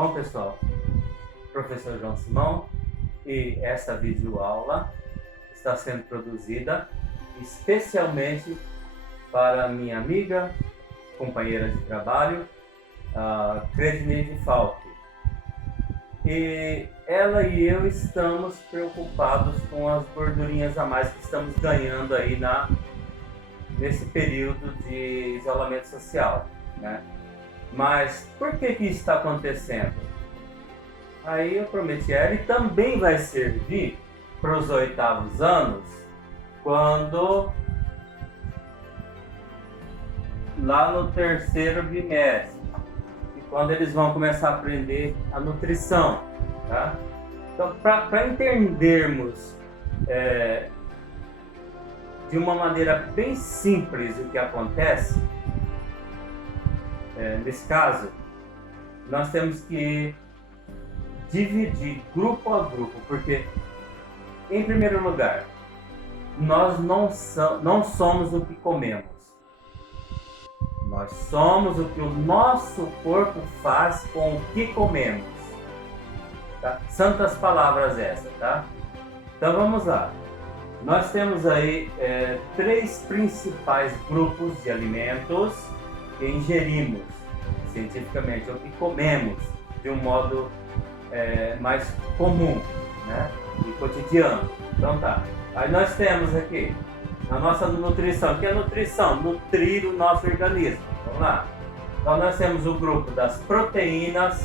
Bom, pessoal, professor João Simão, e essa videoaula está sendo produzida especialmente para minha amiga, companheira de trabalho, a Credneide Falck. E ela e eu estamos preocupados com as gordurinhas a mais que estamos ganhando aí nesse período de isolamento social, né? Mas por que isso está acontecendo? Aí eu prometi a ela, e também vai servir para os 8º anos, quando lá no 3º bimestre, e quando eles vão começar a aprender a nutrição, tá? Então, para entendermos de uma maneira bem simples o que acontece, nesse caso, nós temos que dividir grupo a grupo, porque, em primeiro lugar, nós não somos o que comemos. Nós somos o que o nosso corpo faz com o que comemos. Tá? Santas palavras essas, tá? Então vamos lá. Nós temos aí 3 principais grupos de alimentos que ingerimos cientificamente, o que comemos de um modo mais comum, né? E cotidiano. Então tá. Aí nós temos aqui a nossa nutrição. O que é nutrição? Nutrir o nosso organismo. Vamos lá. Então nós temos o grupo das proteínas.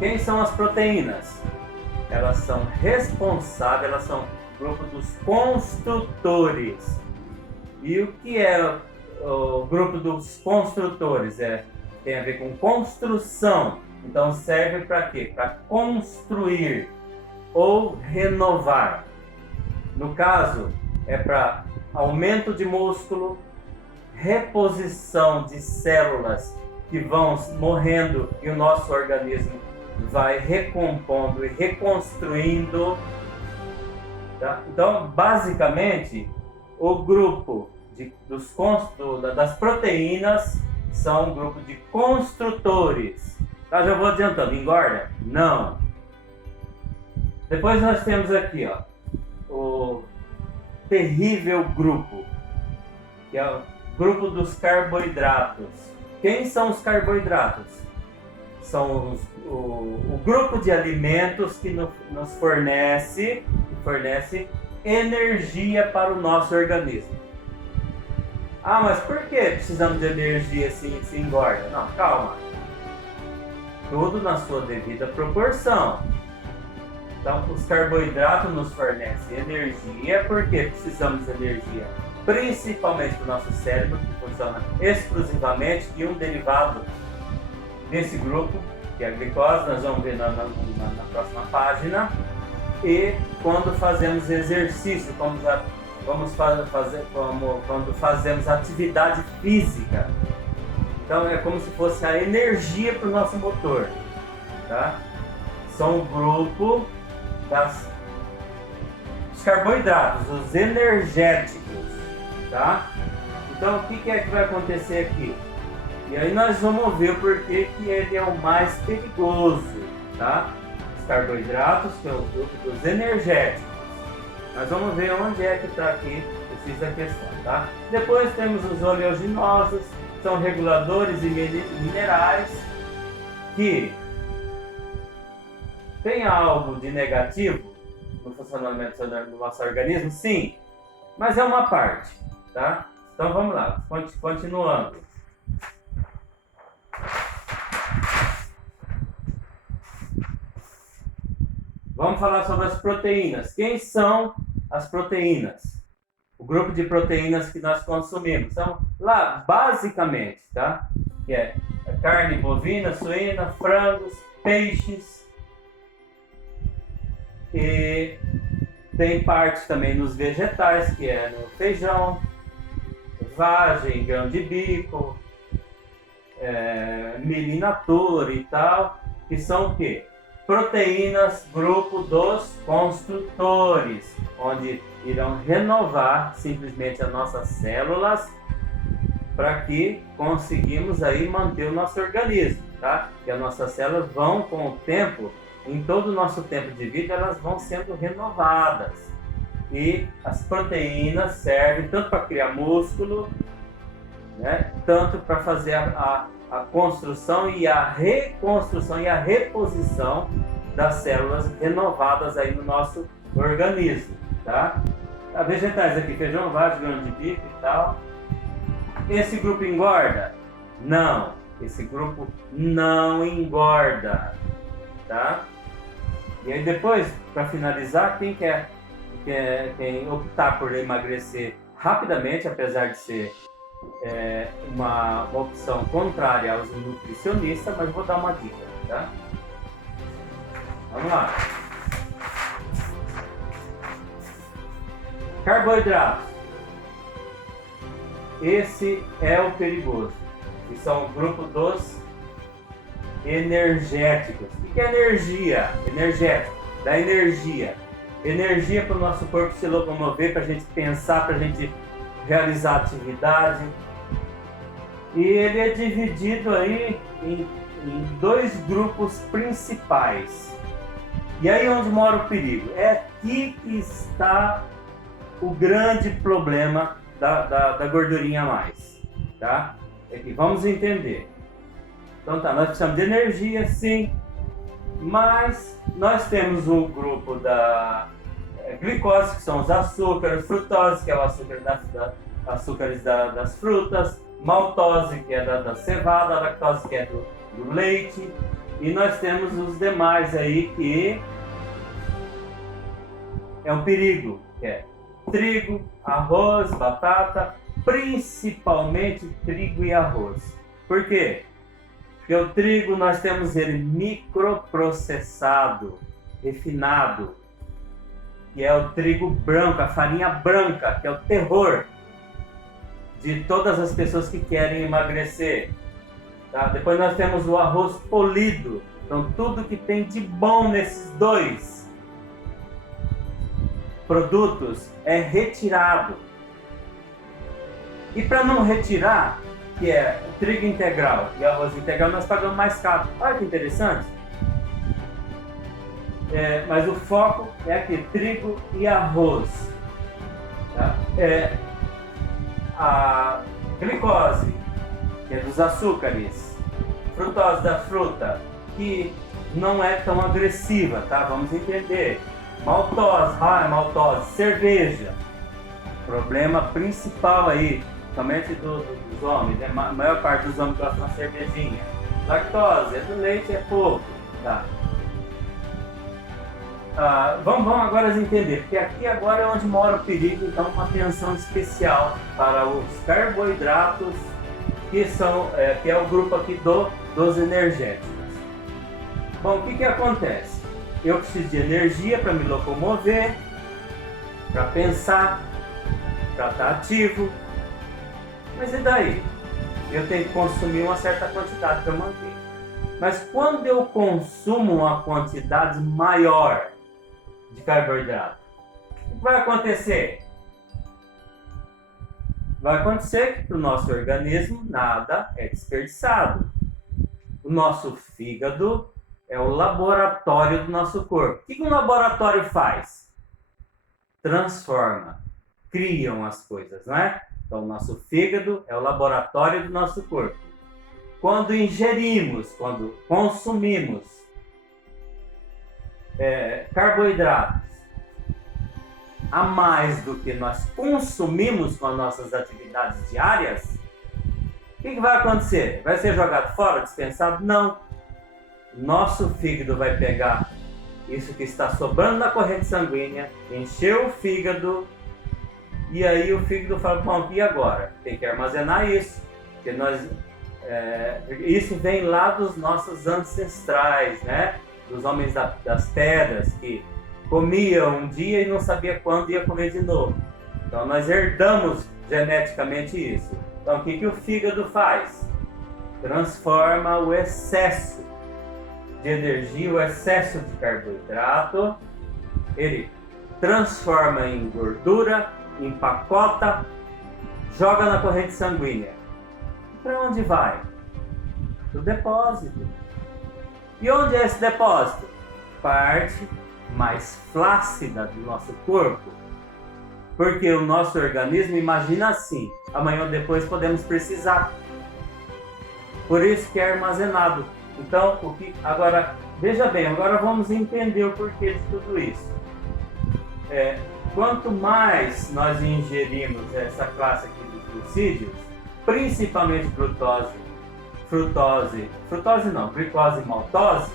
Quem são as proteínas? Elas são responsáveis, elas são o grupo dos construtores. E o que é o grupo dos construtores? Tem a ver com construção. Então serve para quê? Para construir ou renovar. No caso, é para aumento de músculo, reposição de células que vão morrendo e o nosso organismo vai recompondo e reconstruindo. Tá? Então, basicamente, o grupo das proteínas são um grupo de construtores. Tá, já vou adiantando, engorda? Não. Depois nós temos aqui, ó, o terrível grupo, que é o grupo dos carboidratos. Quem são os carboidratos? São o grupo de alimentos que nos fornece energia para o nosso organismo. Ah, mas por que precisamos de energia se engorda? Não, calma. Tudo na sua devida proporção. Então, os carboidratos nos fornecem energia porque precisamos de energia, principalmente do nosso cérebro, que funciona exclusivamente, e um derivado desse grupo, que é a glicose, nós vamos ver na próxima página. E quando fazemos exercício, quando fazemos atividade física, então é como se fosse a energia para o nosso motor, tá? São o grupo dos carboidratos, os energéticos, tá? Então o que é que vai acontecer aqui? E aí nós vamos ver o porquê que ele é o mais perigoso, tá? Os carboidratos, que é o grupo dos energéticos. Nós vamos ver onde é que está aqui a questão, tá? Depois temos os oleaginosos, são reguladores e minerais que tem algo de negativo no funcionamento do nosso organismo? Sim, mas é uma parte, tá? Então vamos lá, continuando. Vamos falar sobre as proteínas. Quem são as proteínas? O grupo de proteínas que nós consumimos. Então, lá, basicamente, tá? Que é carne bovina, suína, frangos, peixes. E tem parte também nos vegetais, que é no feijão, vagem, grão de bico, milho in natura e tal, que são o quê? Proteínas, grupo dos construtores, onde irão renovar simplesmente as nossas células para que conseguimos aí manter o nosso organismo, tá? Que as nossas células vão, com o tempo, em todo o nosso tempo de vida, elas vão sendo renovadas. E as proteínas servem tanto para criar músculo, né, tanto para fazer a construção e a reconstrução e a reposição das células renovadas aí no nosso organismo, tá? Vegetais aqui, feijão verde, grão de bico e tal. Esse grupo engorda? Não, esse grupo não engorda, tá? E aí depois, para finalizar, quem optar por emagrecer rapidamente, apesar de ser uma opção contrária aos nutricionistas, mas vou dar uma dica, tá? Vamos lá. Carboidratos. Esse é o perigoso. Que são o grupo dos energéticos. O que é energia? Energético. Dá energia. Energia para o nosso corpo se locomover, para a gente pensar, para a gente realizar atividade. E ele é dividido aí em dois grupos principais. E aí onde mora o perigo? É aqui que está o grande problema da gordurinha a mais, tá? Aqui, vamos entender. Então tá, nós precisamos de energia, sim, mas nós temos um grupo da glicose, que são os açúcares, frutose, que é o açúcar açúcares das frutas, maltose, que é da cevada, lactose, que é do leite, e nós temos os demais aí que é um perigo, que é trigo, arroz, batata, principalmente trigo e arroz. Por quê? Porque o trigo nós temos ele microprocessado, refinado, que é o trigo branco, a farinha branca, que é o terror de todas as pessoas que querem emagrecer. Tá? Depois nós temos o arroz polido. Então tudo que tem de bom nesses dois produtos é retirado. E para não retirar, que é o trigo integral e arroz integral, nós pagamos mais caro. Olha que interessante. Mas o foco é aqui, trigo e arroz. Tá? A glicose, que é dos açúcares, frutose da fruta, que não é tão agressiva, tá? Vamos entender. Maltose, maltose, cerveja. Problema principal aí, somente dos homens, né? A maior parte dos homens gostam de uma cervejinha. Lactose, do leite é pouco, tá? Vamos agora entender, porque aqui agora é onde mora o perigo, então uma atenção especial para os carboidratos, que é o grupo aqui dos energéticos. Bom, o que acontece? Eu preciso de energia para me locomover, para pensar, para estar ativo, mas e daí? Eu tenho que consumir uma certa quantidade para manter. Mas quando eu consumo uma quantidade maior de carboidrato, o que vai acontecer? Vai acontecer que para o nosso organismo nada é desperdiçado. O nosso fígado é o laboratório do nosso corpo. O que um laboratório faz? Transforma, criam as coisas, não é? Então, o nosso fígado é o laboratório do nosso corpo. Quando ingerimos, quando consumimos carboidratos a mais do que nós consumimos com as nossas atividades diárias, o que vai acontecer? Vai ser jogado fora, dispensado? Não. Nosso fígado vai pegar isso que está sobrando na corrente sanguínea, encher o fígado, e aí o fígado fala, bom, e agora? Tem que armazenar isso, porque isso vem lá dos nossos ancestrais, né? Dos homens das pedras, que comiam um dia e não sabia quando ia comer de novo. Então nós herdamos geneticamente isso. Então o que o fígado faz? Transforma o excesso de energia, o excesso de carboidrato, ele transforma em gordura, empacota, joga na corrente sanguínea. para onde vai? Para o depósito. E onde é esse depósito? Parte mais flácida do nosso corpo. Porque o nosso organismo imagina assim, amanhã ou depois podemos precisar. Por isso que é armazenado. Então, agora, veja bem, agora vamos entender o porquê de tudo isso. Quanto mais nós ingerimos essa classe aqui dos glicídios, principalmente glicose e maltose,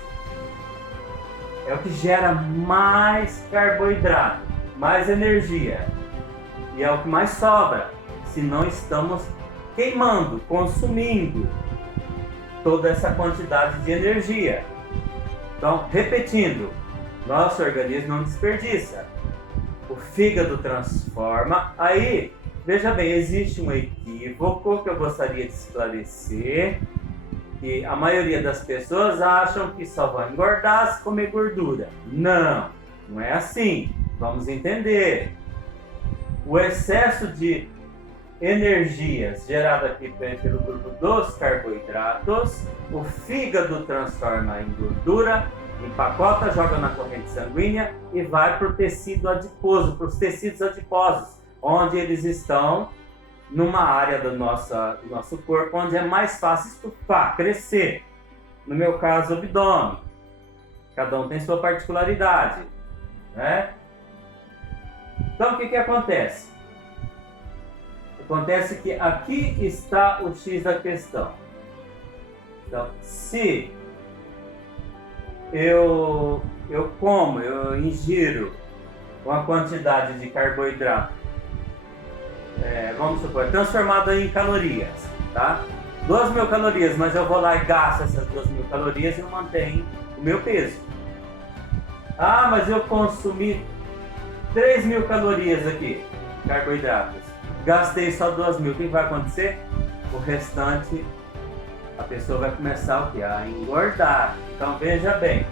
é o que gera mais carboidrato, mais energia. E é o que mais sobra, se não estamos queimando, consumindo toda essa quantidade de energia. Então, repetindo, nosso organismo não desperdiça. O fígado transforma. Aí, veja bem, existe um equívoco que eu gostaria de esclarecer, que a maioria das pessoas acham que só vão engordar se comer gordura. Não, não é assim. Vamos entender. O excesso de energias gerado aqui pelo grupo dos carboidratos, o fígado transforma em gordura, empacota, joga na corrente sanguínea e vai para o tecido adiposo, para os tecidos adiposos, onde eles estão numa área do nosso corpo onde é mais fácil estufar, crescer. No meu caso, o abdômen. Cada um tem sua particularidade, né? Então, o que acontece? Acontece que aqui está o X da questão. Então, se eu ingiro uma quantidade de carboidrato, vamos supor, transformada em calorias, tá? 2.000 calorias, mas eu vou lá e gasto essas 2.000 calorias e eu mantenho o meu peso. Ah, mas eu consumi 3.000 calorias aqui, carboidratos. Gastei só 2.000, o que vai acontecer? O restante, a pessoa vai começar o quê? A engordar. Então veja bem,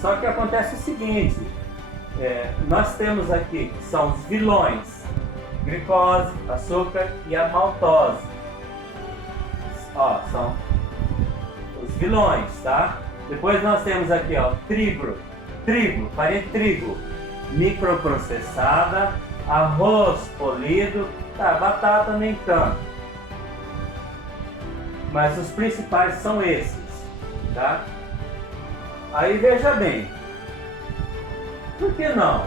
só que acontece o seguinte, nós temos aqui, que são os vilões, glicose, açúcar e a maltose. Ó, são os vilões, tá? Depois nós temos aqui, ó, trigo, farinha de trigo, microprocessada, arroz polido, tá, batata nem tanto. Mas os principais são esses, tá? Aí veja bem, por que não?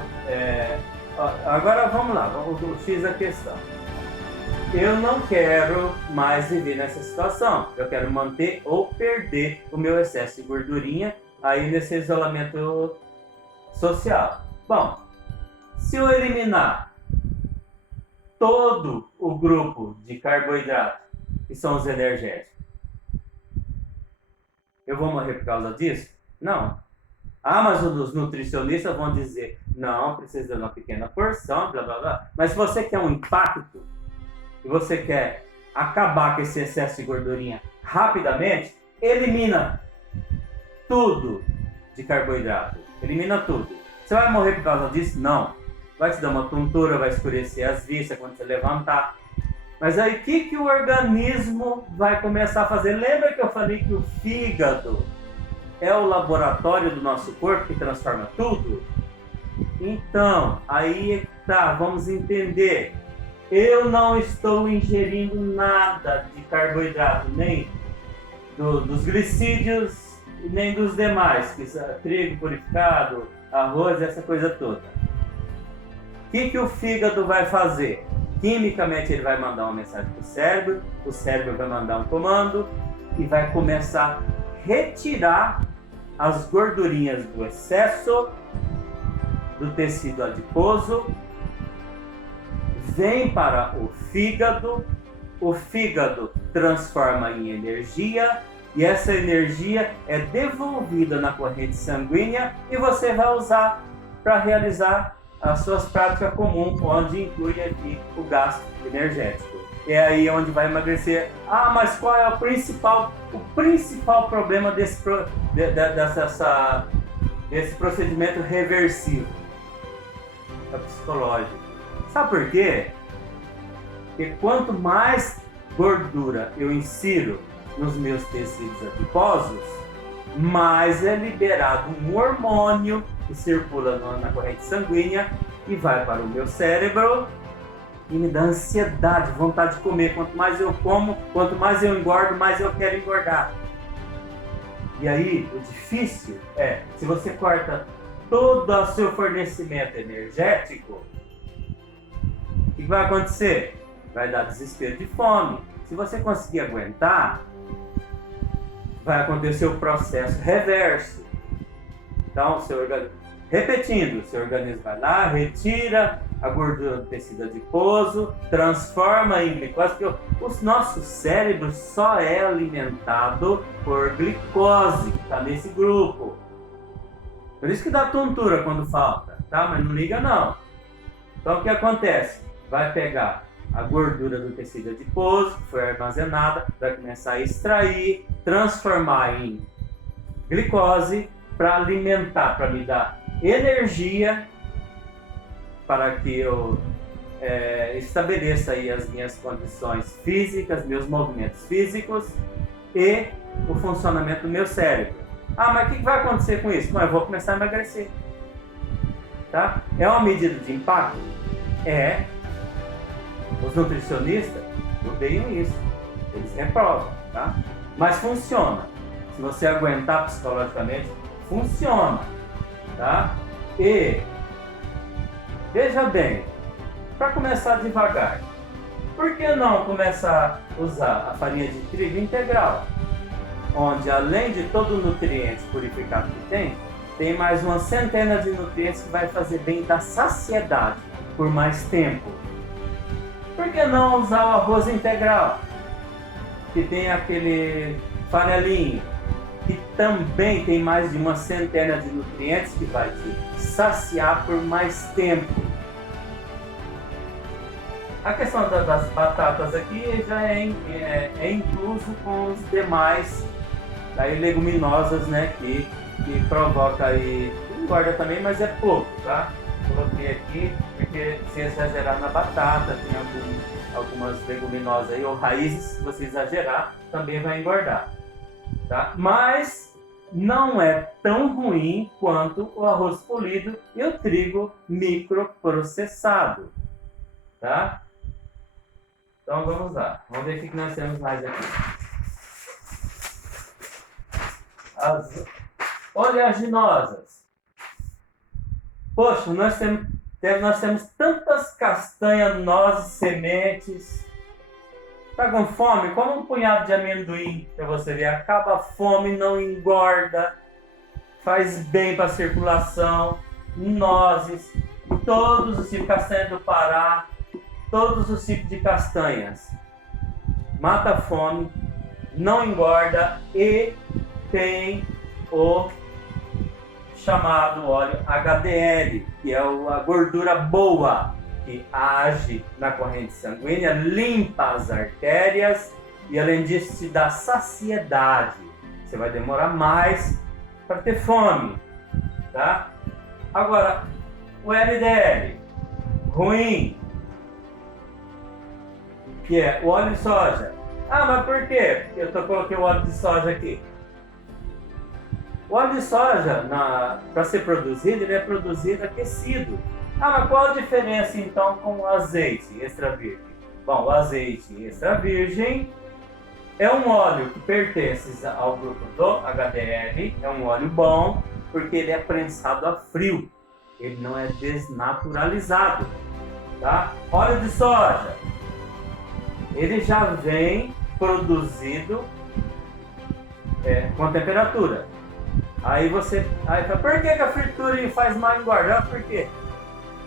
Agora vamos lá, o X da questão. Eu não quero mais viver nessa situação. Eu quero manter ou perder o meu excesso de gordurinha aí nesse isolamento social. Bom, se eu eliminar todo o grupo de carboidrato, que são os energéticos, eu vou morrer por causa disso? Não. Ah, mas os nutricionistas vão dizer, não, precisa de uma pequena porção, blá blá blá. Mas se você quer um impacto, e você quer acabar com esse excesso de gordurinha rapidamente, elimina tudo de carboidrato. Elimina tudo. Você vai morrer por causa disso? Não. Vai te dar uma tontura, vai escurecer as vistas quando você levantar. Mas aí o que o organismo vai começar a fazer? Lembra que eu falei que o fígado é o laboratório do nosso corpo que transforma tudo? Então, aí tá, vamos entender. Eu não estou ingerindo nada de carboidrato, nem dos glicídios, nem dos demais, que são trigo purificado, arroz, essa coisa toda. O que o fígado vai fazer? Quimicamente ele vai mandar uma mensagem para o cérebro vai mandar um comando e vai começar a retirar as gordurinhas do excesso do tecido adiposo, vem para o fígado transforma em energia e essa energia é devolvida na corrente sanguínea e você vai usar para realizar as suas práticas comuns, onde inclui aqui o gasto energético. É aí onde vai emagrecer. Ah, mas qual é o principal problema desse procedimento reversível? É psicológico. Sabe por quê? Porque quanto mais gordura eu insiro nos meus tecidos adiposos, mais é liberado um hormônio que circula na corrente sanguínea e vai para o meu cérebro e me dá ansiedade, vontade de comer. Quanto mais eu como, quanto mais eu engordo, mais eu quero engordar. E aí, o difícil é, se você corta todo o seu fornecimento energético, o que vai acontecer? Vai dar desespero de fome. Se você conseguir aguentar, vai acontecer o processo reverso. Então, repetindo, o seu organismo vai lá, retira a gordura do tecido adiposo, transforma em glicose, porque o nosso cérebro só é alimentado por glicose, que está nesse grupo. Por isso que dá tontura quando falta, tá? Mas não liga não. Então o que acontece? Vai pegar a gordura do tecido adiposo, que foi armazenada, vai começar a extrair, transformar em glicose para alimentar, para me dar energia para que eu estabeleça aí as minhas condições físicas, meus movimentos físicos e o funcionamento do meu cérebro. Ah, mas o que vai acontecer com isso? Bom, eu vou começar a emagrecer. Tá? É uma medida de impacto? É. Os nutricionistas odeiam isso. Eles reprovam, tá? Mas funciona. Se você aguentar psicologicamente, funciona, tá? E veja bem, para começar devagar, por que não começar a usar a farinha de trigo integral? Onde além de todo o nutriente purificado que tem mais uma centena de nutrientes que vai fazer bem da saciedade por mais tempo. Por que não usar o arroz integral? Que tem aquele farelinho, que também tem mais de uma centena de nutrientes que vai te saciar por mais tempo. A questão das batatas aqui já é incluso com os demais aí, leguminosas, né, que provoca aí, engorda também, mas é pouco, tá? Coloquei aqui porque se exagerar na batata, tem algumas leguminosas aí, ou raízes, se você exagerar, também vai engordar, tá? Mas não é tão ruim quanto o arroz polido e o trigo microprocessado, tá? Então vamos lá, vamos ver o que nós temos mais aqui. As oleaginosas. Poxa, nós temos tantas castanhas, nozes, sementes. Tá com fome? Come um punhado de amendoim para você ver. Acaba a fome, não engorda, faz bem para a circulação. Nozes, todos os tipos de castanha do Pará, todos os tipos de castanhas. Mata a fome, não engorda e tem o chamado óleo HDL, que é a gordura boa, que age na corrente sanguínea, limpa as artérias e, além disso, te dá saciedade. Você vai demorar mais para ter fome, tá? Agora, o LDL, ruim, que é o óleo de soja. Ah, mas por quê? Eu coloquei o óleo de soja aqui. O óleo de soja, para ser produzido, ele é produzido aquecido. Ah, mas qual a diferença então com o azeite extra virgem? Bom, o azeite extra virgem é um óleo que pertence ao grupo do HDL, é um óleo bom, porque ele é prensado a frio, ele não é desnaturalizado, tá? Óleo de soja, ele já vem produzido com temperatura. Aí fala, por que a fritura faz mal engordar? Por quê?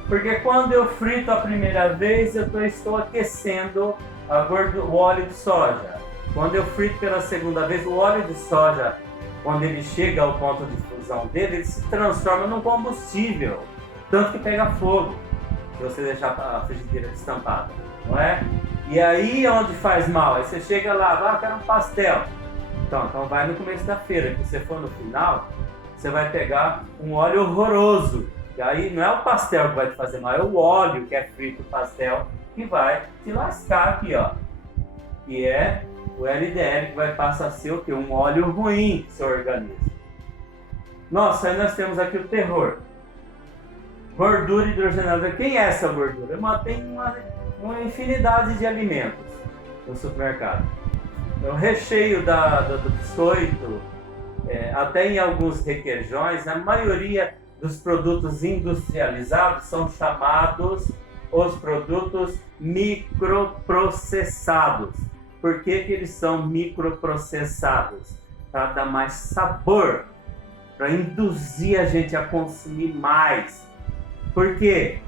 Porque quando eu frito a primeira vez, eu estou aquecendo o óleo de soja. Quando eu frito pela segunda vez, o óleo de soja, quando ele chega ao ponto de fusão dele, ele se transforma num combustível. Tanto que pega fogo, se você deixar a frigideira destampada, não é? E aí onde faz mal? Aí você chega lá, eu quero um pastel. Então vai no começo da feira, que se você for no final, você vai pegar um óleo horroroso. E aí não é o pastel que vai te fazer mal, é o óleo que é frito o pastel que vai te lascar aqui, ó. Que é o LDL, que vai passar a ser o quê? Um óleo ruim do seu organismo. Nossa, aí nós temos aqui o terror. Gordura hidrogenada. Quem é essa gordura? Tem uma infinidade de alimentos no supermercado. O recheio do biscoito, até em alguns requeijões, a maioria dos produtos industrializados são chamados os produtos microprocessados. Por que eles são microprocessados? Para dar mais sabor, para induzir a gente a consumir mais. Por que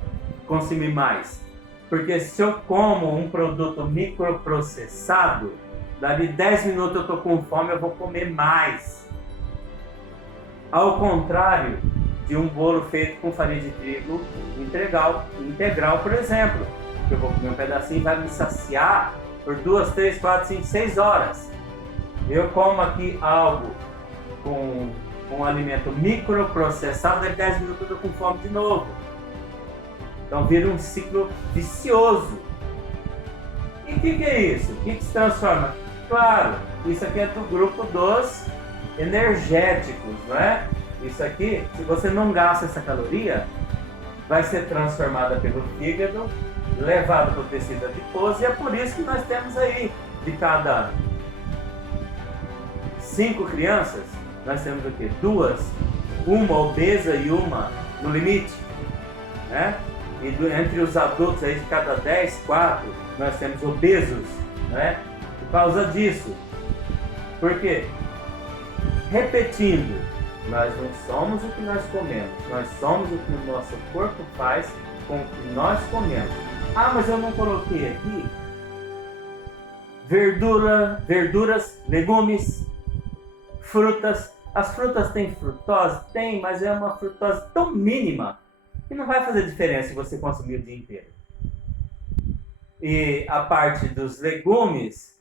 consumir mais? Porque se eu como um produto microprocessado, dali 10 minutos eu estou com fome, eu vou comer mais. Ao contrário de um bolo feito com farinha de trigo integral, por exemplo. Eu vou comer um pedacinho e vai me saciar por 2, 3, 4, 5, 6 horas. Eu como aqui algo com um alimento microprocessado, dali 10 minutos eu estou com fome de novo. Então vira um ciclo vicioso. E o que é isso? O que se transforma? Claro, isso aqui é do grupo dos energéticos, não é? Isso aqui, se você não gasta essa caloria, vai ser transformada pelo fígado, levado para o tecido adiposo, e é por isso que nós temos aí, de cada 5 crianças, nós temos o quê? 2, uma obesa e uma no limite, né? E entre os adultos aí, de cada 10, 4, nós temos obesos, né? Por causa disso. Por quê? Repetindo, nós não somos o que nós comemos, nós somos o que o nosso corpo faz com o que nós comemos. Ah, mas eu não coloquei aqui verduras, legumes, frutas. As frutas têm frutose? Tem, mas é uma frutose tão mínima que não vai fazer diferença se você consumir o dia inteiro. E a parte dos legumes,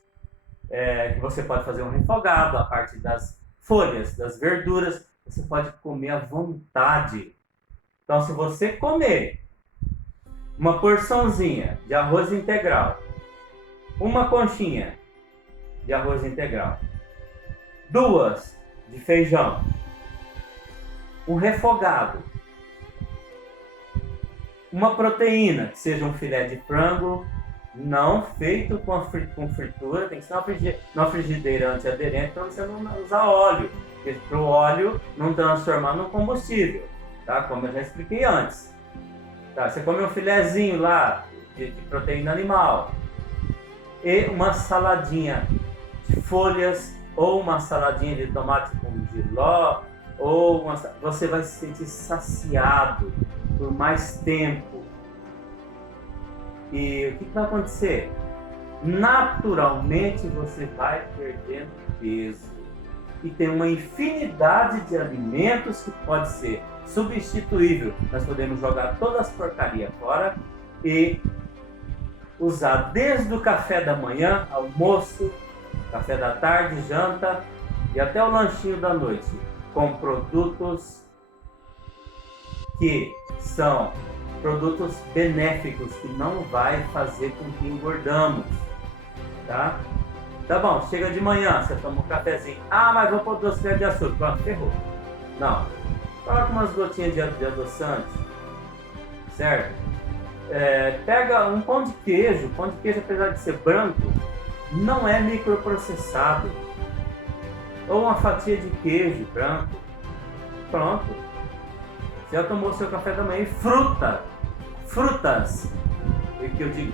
que você pode fazer um refogado, a parte das folhas, das verduras, você pode comer à vontade. Então, se você comer uma porçãozinha de arroz integral, uma conchinha de arroz integral, 2 de feijão, um refogado, uma proteína, que seja um filé de frango, não feito com fritura, tem que ser uma frigideira antiaderente para você não usar óleo, para o óleo não transformar no combustível, tá? Como eu já expliquei antes. Tá? Você come um filézinho lá de proteína animal e uma saladinha de folhas ou uma saladinha de tomate com jiló, você vai se sentir saciado por mais tempo. E o que vai acontecer? Naturalmente você vai perdendo peso. E tem uma infinidade de alimentos que pode ser substituível. Nós podemos jogar todas as porcarias fora e usar desde o café da manhã, almoço, café da tarde, janta e até o lanchinho da noite, com produtos que são produtos benéficos, que não vai fazer com que engordamos, tá? Tá bom, chega de manhã, você toma um cafezinho. Ah, mas vou pôr 2 colheres de açúcar. Pronto, ferrou. Não. Coloca umas gotinhas de adoçante, certo? Pega um pão de queijo. Pão de queijo, apesar de ser branco, não é microprocessado. Ou uma fatia de queijo branco. Pronto. Você já tomou seu café da manhã e frutas, é que eu digo,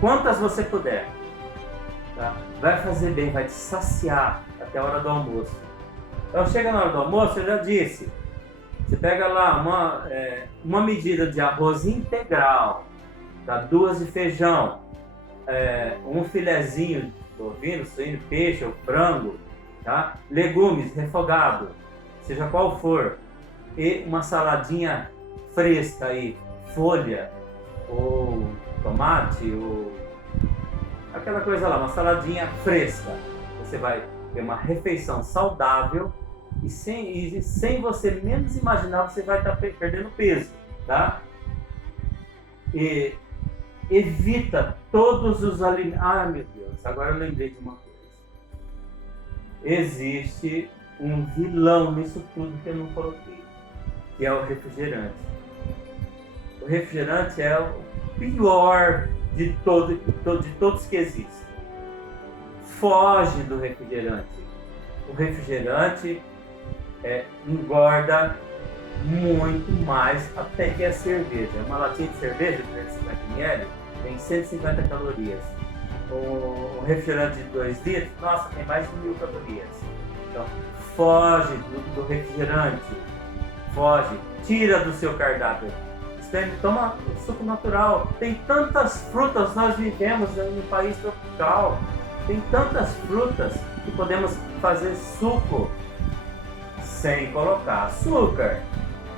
quantas você puder, tá? Vai fazer bem, vai te saciar até a hora do almoço. Então chega na hora do almoço, eu já disse, você pega lá uma medida de arroz integral, tá? 2 de feijão, um filezinho de bovino, suíno, peixe ou frango, tá? Legumes, refogado, seja qual for, e uma saladinha fresca aí, folha, ou tomate, ou aquela coisa lá, uma saladinha fresca. Você vai ter uma refeição saudável e sem você menos imaginar, você vai estar perdendo peso, tá? E evita todos os alimentos. Ah, meu Deus, agora eu lembrei de uma coisa. Existe um vilão nisso tudo que eu não coloquei, que é o refrigerante. O refrigerante é o pior de todos que existem. Foge do refrigerante. O refrigerante engorda muito mais até que a cerveja. Uma latinha de cerveja de 350 ml tem 150 calorias. O refrigerante de 2 litros, nossa, tem mais de 1000 calorias. Então, foge do refrigerante. Foge. Tira do seu cardápio. Toma suco natural. Tem tantas frutas, nós vivemos em um país tropical. Tem tantas frutas que podemos fazer suco sem colocar açúcar.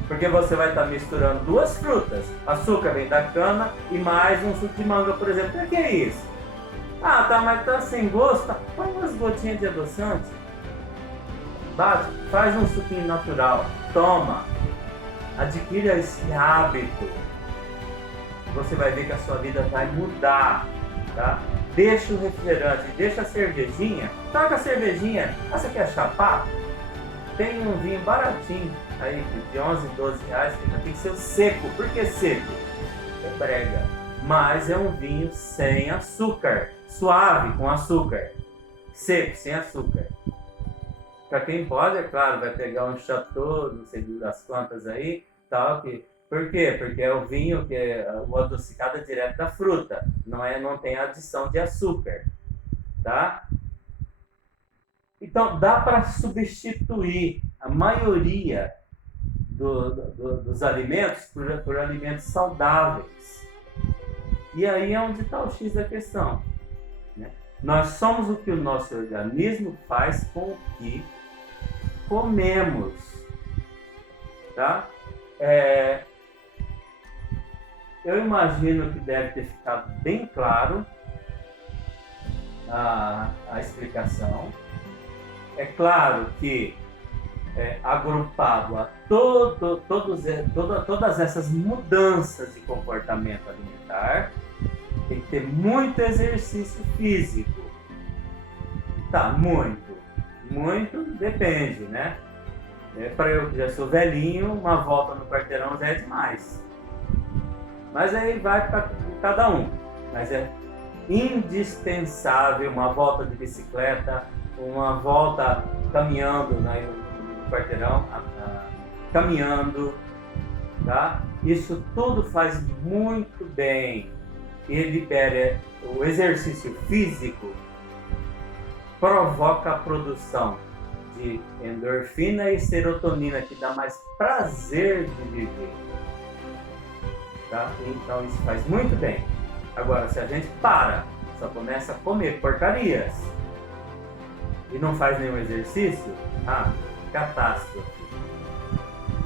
Porque você vai estar misturando 2 frutas. Açúcar vem da cana e mais um suco de manga, por exemplo. O que é isso? Ah, tá, mas tá sem gosto. Tá. Põe umas gotinhas de adoçante. Bate, faz um suquinho natural. Toma. Adquira esse hábito. Você vai ver que a sua vida vai mudar, tá? Deixa o refrigerante, deixa a cervejinha. Toca a cervejinha. Ah, você quer chapar? Tem um vinho baratinho aí de 11, 12 reais, que tem que ser seco. Por que seco? É brega. Mas é um vinho sem açúcar. Suave, com açúcar. Seco, sem açúcar. Para quem pode, é claro, vai pegar um Chateau, não sei das quantas aí, tal. Por quê? Porque é o vinho que o adocicado é direto da fruta. Não tem adição de açúcar. Tá? Então, dá para substituir a maioria dos alimentos por alimentos saudáveis. E aí é onde está o X da questão. Né? Nós somos o que o nosso organismo faz com o que comemos. Tá? Eu imagino que deve ter ficado bem claro a explicação. É claro que agrupado a todas essas mudanças de comportamento alimentar, tem que ter muito exercício físico. Tá, muito depende, né? Para eu que já sou velhinho, uma volta no quarteirão já é demais. Mas aí vai para cada um. Mas é indispensável uma volta de bicicleta, uma volta caminhando no quarteirão, caminhando, tá? Isso tudo faz muito bem e libera o exercício físico, provoca a produção de endorfina e serotonina, que dá mais prazer de viver, tá? Então isso faz muito bem. Agora, se a gente só começa a comer porcarias e não faz nenhum exercício, catástrofe,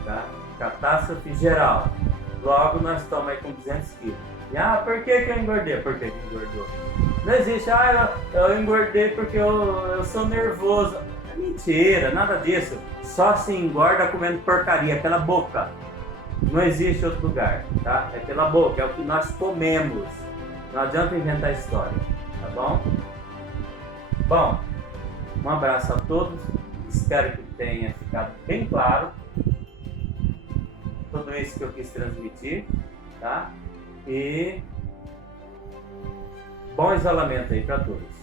tá? Catástrofe geral. Logo nós estamos aí com 200 quilos. E por que eu engordei? Por que engordou? Não existe, eu engordei porque eu sou nervoso. É mentira, nada disso. Só se engorda comendo porcaria, pela boca. Não existe outro lugar, tá? É pela boca, é o que nós comemos. Não adianta inventar história, tá bom? Bom, um abraço a todos, espero que tenha ficado bem claro tudo isso que eu quis transmitir, tá? E bom isolamento aí para todos.